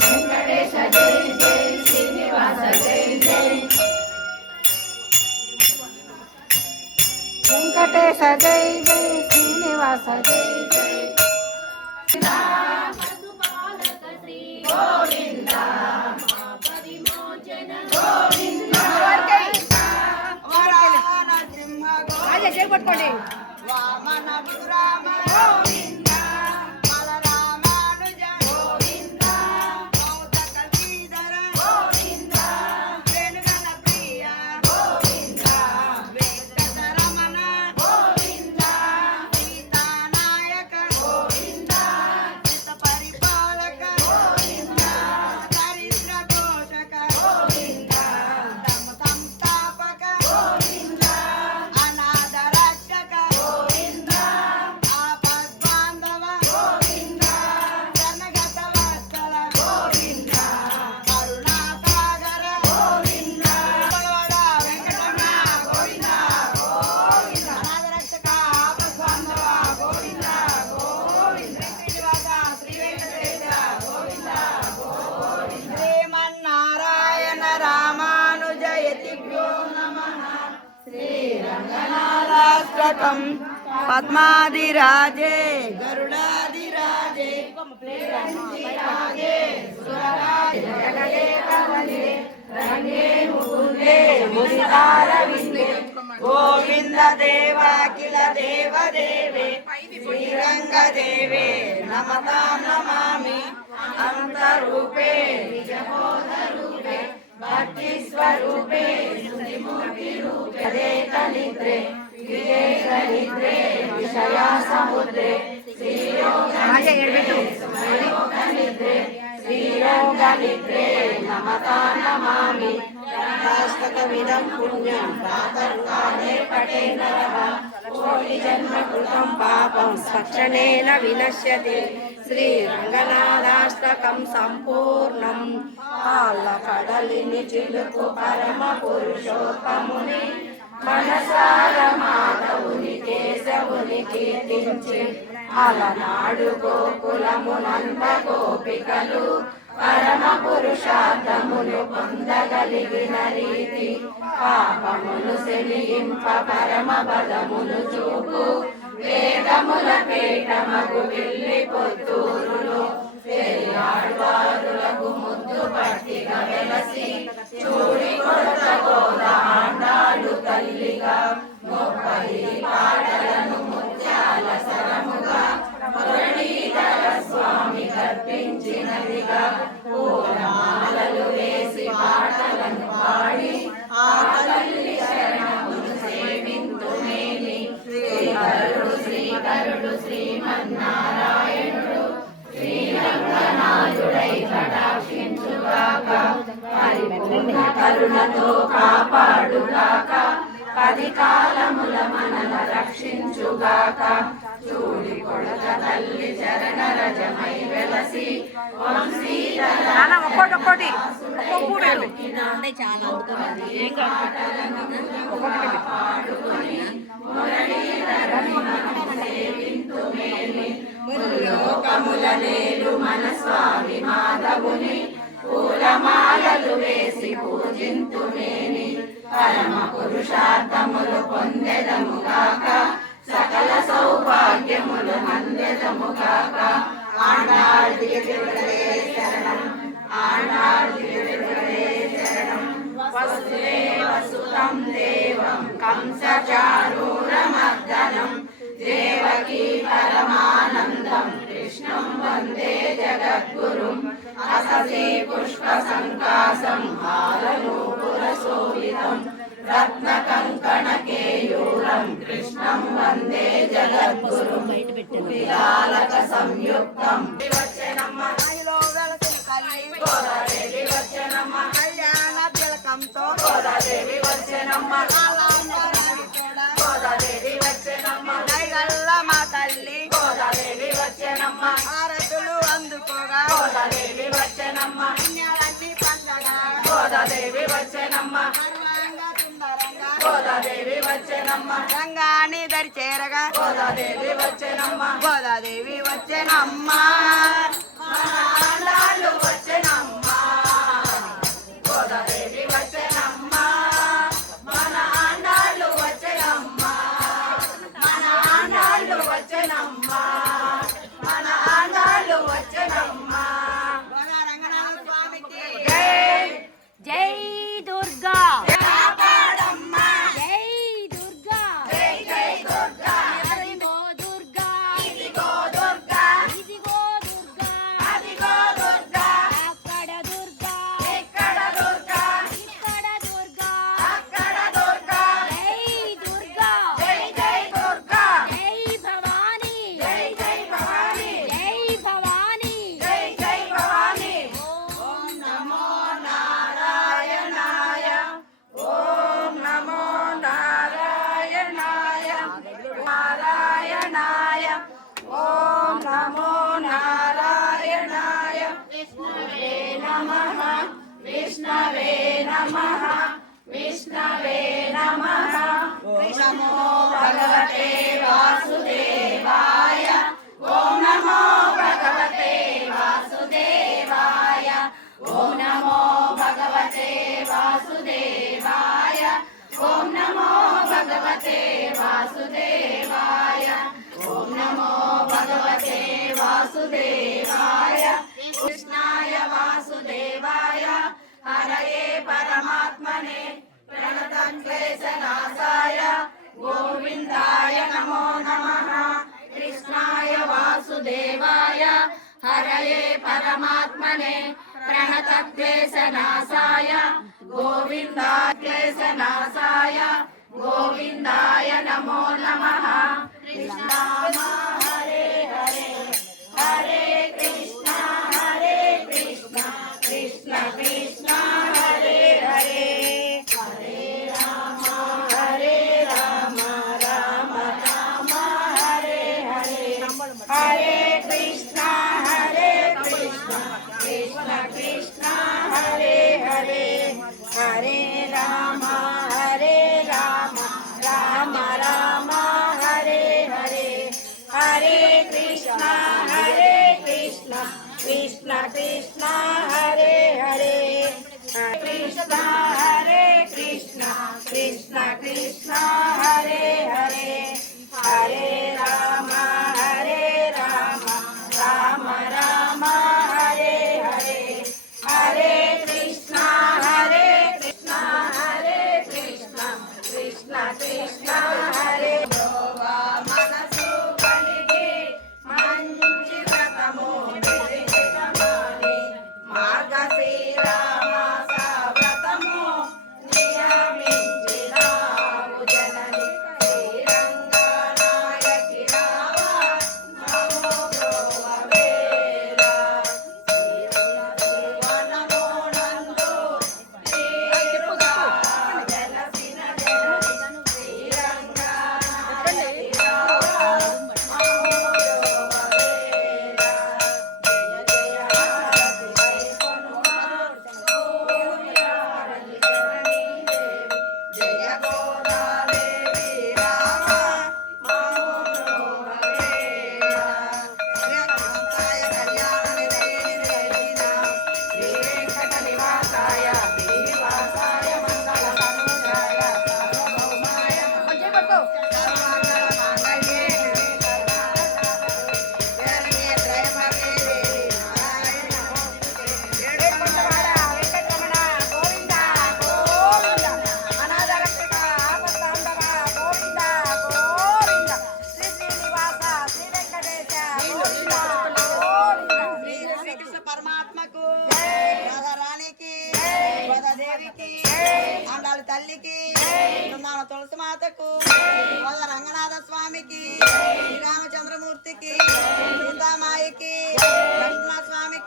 వెంకటేశ జై జై శ్రీనివాస జై జై వెంకటేశ జై జై శ్రీనివాస జై జై పశుపాలక శ్రీ గోవింద పరిమోచన గోవింద జై పట్టుకోండి వామన రామ గోవింద బలరామానుజ గోవింద మౌతక శ్రీధర గోవింద వేణుగణ ప్రియ గోవింద వెంకటరమణ గోవింద సీతానాయక గోవింద చిత పరిపాలక గోవింద దరిద్ర ఘోషక గోవింద ధర్మ సంస్థాపక గోవింద అనాథ రక్షక గోవింద ఆపద్బాంధవ గోవింద జనగత వత్సల గోవింద కరుణాసాగర గోవింద బలవడ వెంకటరమణ గోవింద గోవింద అనాథ రక్షక ఆపద్బాంధవ గోవింద గోవింద శ్రీనివాస శ్రీ వెంకటేశ గోవింద గోవింద శ్రీమన్నారాయణ రామానుజ యతిభ్యో నమః శ్రీరంగనాథాష్టకం పద్మాదిరాజే గరుడాదిరాజే రాజే సురరాజే జగదే కమలే రంగే ముకుందే ముసితారవిందే గోవింద దేవాఖిల దేవదేవే శ్రీరంగదేవే నమతాం నమామి అంతరూపే నిజబోధరూపే భక్తి స్వరూపే సుధిమూర్తి రూపే దేక నిద్రే వివేక నిద్రే విషయా సముద్రే శ్రీయోగ నిద్రే శ్రీయోగ నిద్రే నమతా నమామి విదం పుణ్యం ప్రాతర్కాలే పటే నరః కోటి జన్మ కృతం పాపం స్వక్షణేన వినశ్యతి శ్రీరంగనాథాష్టకం సంపూర్ణం పాల కడలిని చిలుకు పరమ పురుషోత్తముని మనసార మాధవుని కేశవుని కీర్తించి అలనాడు గోకులమునంద గోపికలు పరమ పురుషార్థమును పొందగలిగిన రీతి పాపమును శమింప పరమ పదమును చూపు వేదముల పీఠమగు వెళ్ళి పొత్తూరులో పెరియాళ్వారులకు ముద్దు పట్టిగా వెలసి చూడి కొత్త గోదాండాలు తల్లిగా 30 పాటలను ముత్యాల సరముగా మురళీధర స్వామి కర్పించినదిగా పూలమాలలు వేసి పాటలను పాడి ఆ తల్లి శరణమును సేవింతుమేని శ్రీకరుడు శ్రీమన్నారాయణుడు శ్రీరంగనాథుడై కటాక్షించుగాక పరిపూర్ణ కరుణతో కాపాడుగాక 10 కాలముల మనల రక్షించుగాక చూడి కొడత తల్లి చరణ రజమై వెలసి లోకముల నేలు మన స్వామి మాధవుని పూలమాలలు వేసి పూజింతుమేని పరమ పురుషార్థములు పొందెదముగాక సకల సౌభాగ్యములు మందెదముగాక ఆండాళ్ దివ్యదే శరణం ఆండాళ్ దివ్యదే శరణం వసుదేవ సుతం దేవం కంసచారూరమర్దనం దేవకీ పరమానందం కృష్ణం వందే జగద్గురుం అససీ పుష్ప సంకాసం హారనూపురశోభితం రత్న కంకణ కేయూరం కృష్ణం వందే జగద్గురుం విలాలక సంయుక్తం వచ్చనమ్మ గోదాదేవి వచ్చనమ్మ కళ్యాణ తిలకంతో గోదాదేవి వచ్చనమ్మ గోదాదేవి వచ్చనమ్మ దయగల్ల మా తల్లి గోదాదేవి వచ్చనమ్మ హారతులు అందుకోగా గోదాదేవి వచ్చనమ్మ పుణ్యాలన్నీ పండగా గోదాదేవి వచ్చనమ్మ గోదాదేవి వచ్చనమ్మ గంగాని దరి చేరగా గోదాదేవి వచ్చనమ్మ గోదాదేవి వచ్చెనమ్మా మన ఆండాళ్ళు వచ్చెనమ్మా గోదాదేవి వచ్చెనమ్మా మన ఆండాళ్ళు వచ్చెనమ్మా మన ఆండాళ్ళు వచ్చెనమ్మా మన ఆండాళ్ళు వచ్చెనమ్మా రంగనాథ స్వామికి జై దుర్గా కాపాడమ్మా జై దుర్గా జై జై దుర్గా ఇదిగో దుర్గా ఇదిగో దుర్గా ఇదిగో దుర్గా అదిగో దుర్గా అక్కడ దుర్గా ఇక్కడ దుర్గా ఇక్కడ దుర్గా అక్కడ దుర్గా జై దుర్గా జై జై దుర్గా జై భవానీ జై జై భవానీ జై భవానీ జై జై భవానీ ఓం నమో నారాయణాయ ఓం నమో నారాయణాయ నారాయణాయ ఓం నమో నారాయణాయ విష్ణవే నమః విష్ణవే నమః విష్ణవే నమః నమో భగవతే వాసుదేవాయ ఓం నమో భగవతే వాసుదేవాయ ఓం నమో భగవతే వాసుదేవాయ ఓం నమో భగవతే వాసుదేవాయ ఓం నమో భగవతే వాసుదేవాయ కృష్ణాయ వాసుదేవాయ హరయే పరమాత్మనే ప్రణతక్లేశనాశాయ గోవిందాయ నమో నమః కృష్ణాయ వాసుదేవాయ హరయే పరమాత్మనే ప్రణతక్లేశనాశాయ గోవిందాక్లేశనాశాయ గోవిందాయ నమో నమః కృష్ణ హరే హరే హరే కృష్ణ కృష్ణ కృష్ణ హరే హరే హరే రామ రామ రామ హరే హరే హరే కృష్ణ కృష్ణ కృష్ణ హరే హరే హరే రామ రామ రామ హరే హరే హరే కృష్ణ కృష్ణ కృష్ణ హరే హరే కృష్ణ కృష్ణ కృష్ణ హరే హరే హరే రామ రామ రామ హరే హరే హరే కృష్ణ కృష్ణ కృష్ణ కృష్ణ హరే యోగా మనసు కలిగి మంచి వ్రతము నిలిచితమాని మార్గశిర మాస వ్రతము నియమించినావు జనని శ్రీరంగనాయకి రావా మమో బ్రోవవేళ శ్రీవనమోనందు నీరుగా జలసిన జనని శ్రీరంగనాయకి రావా మమో బ్రోవవేళ జయ జయ హారతి వైష్ణవా సూర్యారతి జననీ దేవి జయ గోదాదేవి రామ మమో బ్రోవవేళ శ్రీకాంతాయ కళ్యాణ నిలయనిలయన శ్రీ వెంకట నివాసాయ శ్రీనివాసాయ మంగళ తనుజాయ సార్వభౌమాయ సర్వమంగళ మాంగళ్యే శరణ్యే త్రయంబకే దేవి నారాయణి నమోస్తుతే ఏడుకొండవాడ వెంకటరమణ గోవింద గోవింద అనాథ రక్షక ఆపత్తాండవ గోవింద గోవింద శ్రీ శ్రీనివాస శ్రీ వెంకటేశ గోవింద గోవింద శ్రీకృష్ణ పరమాత్మకు రాధారాణికి గోదాదేవికి ఆండాళ్ళ తల్లికి బృందావన తులసి మాతకు గోదా రంగనాథ స్వామికి శ్రీరామచంద్రమూర్తికి సీతామాయికి లక్ష్మణ స్వామికి